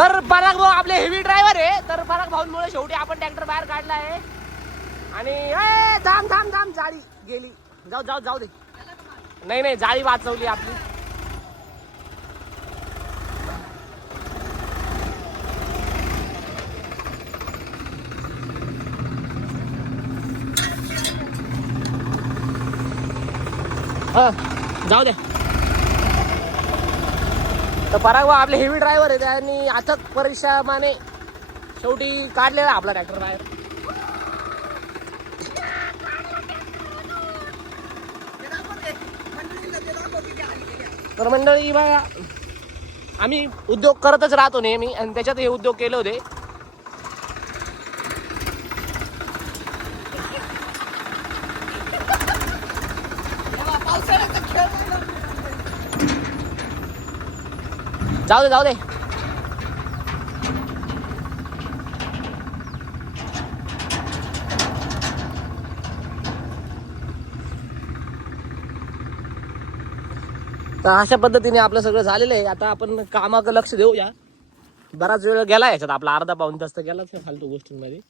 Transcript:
तर पराग भाऊ आपले हेवी ड्रायव्हर आहे. तर पराग भाऊंमुळे शेवटी आपण ट्रॅक्टर बाहेर काढला आहे. आणि थांब थांब थांब, जाळी गेली. जाऊ जाऊ जाऊ दे. नाही नाही, जाळी वाचवली आपली. जाऊ दे. तर पराग भाऊ आपले हेवी ड्रायव्हर आहे. त्यांनी अथक परिश्रमाने शेवटी काढलेला आपला ट्रॅक्टर बाहेर. तर मंडळी बघा, आम्ही उद्योग करतच राहतो नेहमी आणि त्याच्यात हे उद्योग केले होते. जाऊ दे जाऊ दे. तर अशा पद्धतीने आपलं सगळं झालेलं आहे. आता आपण कामाकडे लक्ष देऊया. बराच वेळ गेला याच्यात आपला, अर्धा पाऊण तास तर गेलाच फालतू गोष्टींमध्ये.